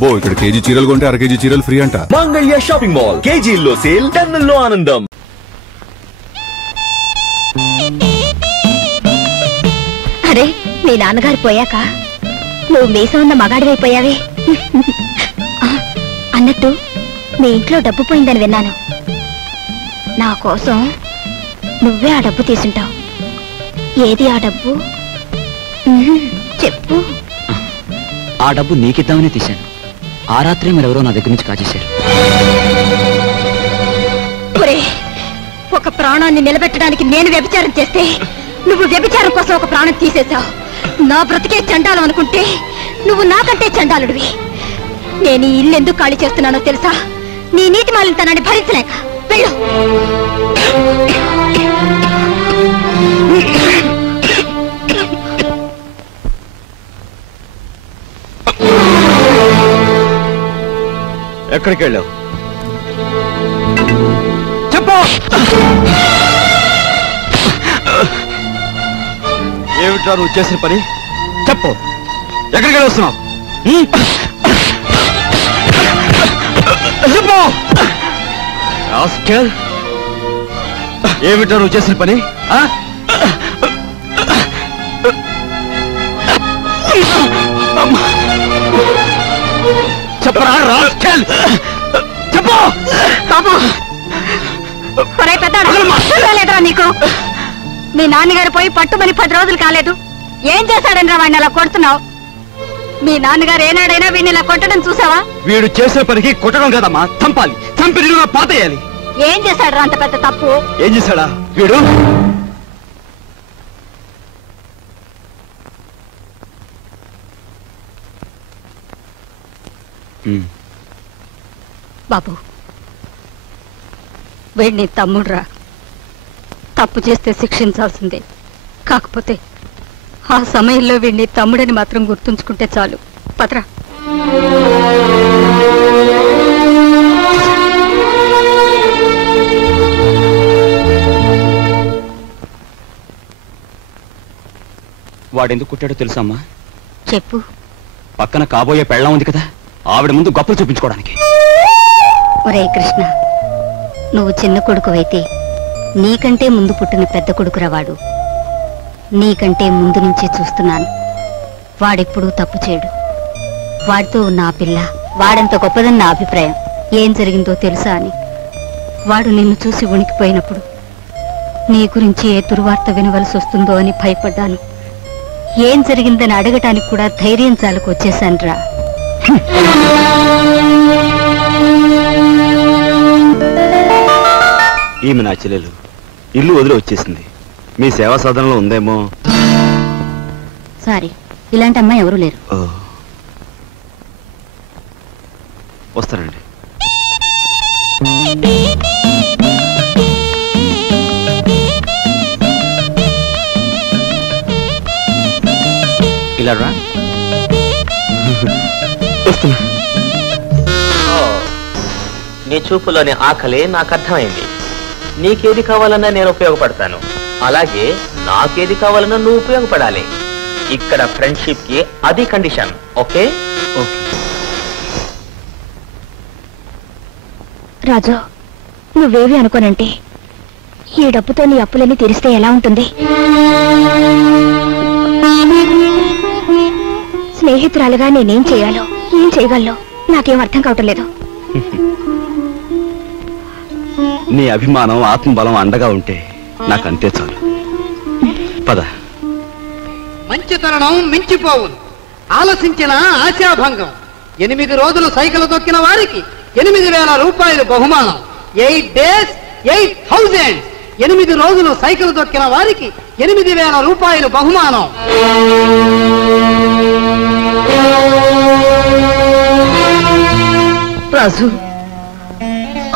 అబ్బో ఇక్కడ కేజీ చీరలు కొంటే అర కేజీ చీరలు ఫ్రీ అంట. మంగళ్య షాపింగ్ మాల్, కేజీల్లో సేల్, టన్నుల్లో ఆనందం. అరే మీ నాన్నగారు పోయాక నువ్వు మీసం ఉన్న మగాడివైపోయావే. అన్నట్టు మీ ఇంట్లో డబ్బు పోయిందని విన్నాను. నా కోసం నువ్వే ఆ డబ్బు తీసుంటావు. ఏది ఆ డబ్బు? చెప్పు. ఆ డబ్బు నీకిద్దామని తీశాను. ఆ రాత్రి మరెవరో నా దగ్గర నుంచి కాజేశారు. ఒక ప్రాణాన్ని నిలబెట్టడానికి నేను వ్యభిచారం చేస్తే నువ్వు వ్యభిచారం కోసం ఒక ప్రాణం తీసేశావు. నా బ్రతికే చండాలం అనుకుంటే నువ్వు నాకంటే చండాలుడివి. నేను ఈ ఇల్లు ఎందుకు ఖాళీ చేస్తున్నానో తెలుసా? నీ నీటి మాలినతనాన్ని భరించలేక. వెళ్ళు. ఎక్కడికి వెళ్ళావు? చెప్పు. ఏమిట్రా నువ్వు చేసిన పని? చెప్పు. ఎక్కడికి వెళ్ళి వస్తున్నావు? చెప్పు. ఏమిట్రా నువ్వు చేసిన పని? చెప్పరా రాస్కెల్. చెప్పు. బాబు లేదురా నీకు? మీ నాన్నగారు పోయి పట్టుమని 10 రోజులు కాలేదు. ఏం చేశాడని రా వాడిని అలా కొడుతున్నావు? మీ నాన్నగారు ఏనాడైనా వీడిని ఇలా కొట్టడం చూసావా? వీడు చేసే పనికి కొట్టడం కదమ్మా, చంపాలి. చంపి నిన్ను పాతేయాలి. ఏం చేశాడు రా అంత పెద్ద తప్పు? ఏం చేశాడా వీడు? బాబు వీడిని తమ్ముడురా. తప్పు చేస్తే శిక్షించాల్సిందే. కాకపోతే ఆ సమయంలో వీడిని తమ్ముడని మాత్రం గుర్తుంచుకుంటే చాలు. పత్రా. వాడెందుకు కొట్టాడో తెలుసమ్మా? చెప్పు. పక్కన కాబోయే పెళ్ళం ఉంది కదా, ఆవిడ ముందు గొప్పలు చూపించుకోవడానికి. ఒరే కృష్ణ, నువ్వు చిన్న కొడుకువైతే నీకంటే ముందు పుట్టిన పెద్ద కొడుకురా వాడు. నీకంటే ముందు నుంచే చూస్తున్నాను. వాడెప్పుడూ తప్పు చేయడు. వాడితో ఉన్న ఆ పిల్ల వాడంత గొప్పదని నా అభిప్రాయం. ఏం జరిగిందో తెలుసా అని. వాడు నిన్ను చూసి వణికిపోయినప్పుడు నీ గురించి ఏ దుర్వార్త వినవలసి వస్తుందో అని భయపడ్డాను. ఏం జరిగిందని అడగటానికి కూడా ధైర్యం చాలకు వచ్చేశానురా. ఈమె నా చెల్లెలు. ఇల్లు వదిలి వచ్చేసింది. మీ సేవా సాధనలో ఉందేమో. సారీ, ఇలాంటి అమ్మాయి ఎవరూ లేరు. వస్తానండి. ఇలా రా. వస్తున్నా. నీ చూపులోని ఆకలి నాకు అర్థమైంది. నీకేది కావాలన్నా నేను ఉపయోగపడతాను. అలాగే నాకేది కావాలన్నా నువ్వు ఉపయోగపడాలి. ఇక్కడ ఫ్రెండ్షిప్ కి అది కండిషన్. ఓకే? రాజు, నువ్వేవి అనుకోనంటే ఈ డబ్బుతో నీ అప్పులన్నీ తీరిస్తే ఎలా ఉంటుంది? స్నేహితురాలుగా నేనేం చేయాలో, ఏం చేయగలను నాకేం అర్థం కావటం లేదు. నీ అభిమానం, ఆత్మబలం అండగా ఉంటే నాకు అంతే చాలు. పద. మంచితనం మించిపోవును, ఆలోచించిన ఆశాభంగం. 8 రోజులు సైకిల్ తొక్కిన వారికి 8,000 రూపాయలు బహుమానం. 8 days 8,000. 8 రోజులు సైకిల్ తొక్కిన వారికి 8,000 రూపాయలు బహుమానం. రాజు,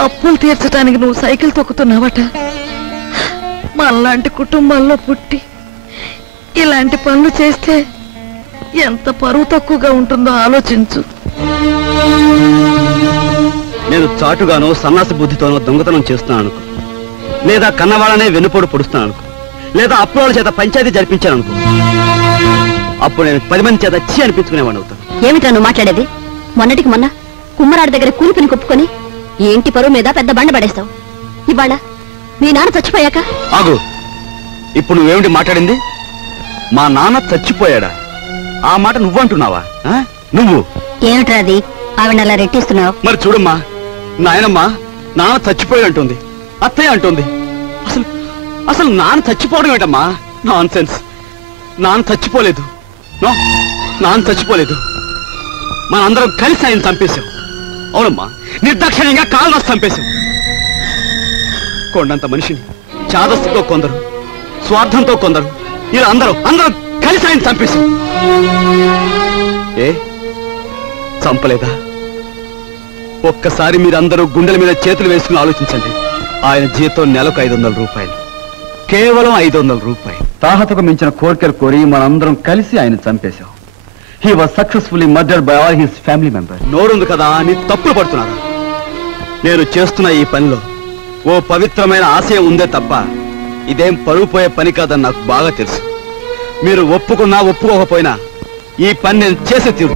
అప్పులు తీర్చడానికి నువ్వు సైకిల్ తొక్కుతున్నావట. మనలాంటి కుటుంబాల్లో పుట్టి ఇలాంటి పనులు చేస్తే ఎంత పరువు తక్కువగా ఉంటుందో ఆలోచించు. నేను చాటుగానో సన్నాసి బుద్ధితోనో దొంగతనం చేస్తున్నాను అనుకో, లేదా కన్నవాళ్ళనే వెన్నుపోటు పొడుస్తున్నాను అనుకో, లేదా అప్పుల చేత పంచాయతీ జరిపించాను అనుకో, అప్పుడు నేను 10 మంది చేత చీ అనిపించుకునేవాడిని అవుతాను. ఏమిటా నువ్వు మాట్లాడేది? మొన్నటికి మొన్న కుమ్మరాడి దగ్గర కూలిపిని కొప్పుకొని ఏంటి పరువు మీద పెద్ద బండ పడేస్తావు. ఇవాళ మీ నాన్న చచ్చిపోయాక ఆగు. ఇప్పుడు నువ్వేమిటి మాట్లాడింది? మా నాన్న చచ్చిపోయాడా? ఆ మాట నువ్వంటున్నావా? నువ్వు ఏమిట్రా అది? ఆవిడ అలా రెట్టిస్తున్నావు. మరి చూడమ్మా, నాయనమ్మ నాన్న చచ్చిపోయాడు అంటుంది, అత్తయ్య అంటుంది. అసలు అసలు నాన్న చచ్చిపోవడం ఏంటమ్మా? Non sense. నాన్న చచ్చిపోలేదు. నాన్న చచ్చిపోలేదు. మనందరం కలిసి ఆయన చంపేశాం. అవునమ్మా, నిర్దాక్షిణ్యంగా కాలు రాసి చంపేశాం. కొండంత మనిషిని చాదస్తుతో కొందరు, స్వార్థంతో కొందరు, ఇలా అందరం కలిసి ఆయన చంపేశాం. ఏ చంపలేదా? ఒక్కసారి మీరందరూ గుండెల మీద చేతులు వేసుకుని ఆలోచించండి. ఆయన జీతం నెలకు 500 రూపాయలు, కేవలం 500 రూపాయలు. తాహతకు మించిన కోరికలు కోరి మనందరం కలిసి ఆయన చంపేశాం. He was successfully murdered by all his family members. నోరుంది కదా అని తప్పులు పడుతున్నారు. నేను చేస్తున్న ఈ పనిలో ఓ పవిత్రమైన ఆశయం ఉందే తప్ప ఇదేం పరువు పోయే పని కాదని నాకు బాగా తెలుసు. మీరు ఒప్పుకున్నా ఒప్పుకోకపోయినా ఈ పని నేను చేసే తీరు.